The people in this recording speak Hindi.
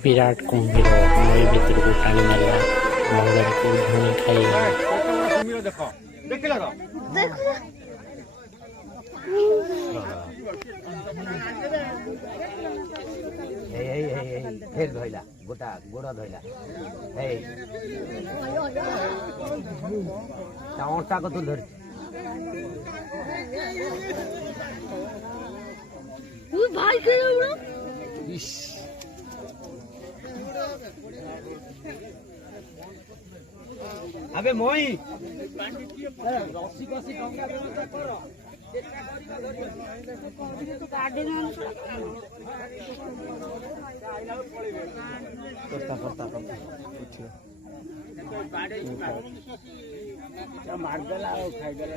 विराट कुंभीर नई भितर को टाणी मारा मंगल को धुनी खाई फिर धोइला गोटा गोड़ा धोइला टाटा को तो धर भाई के अबे मोई मारदेला खाइदेला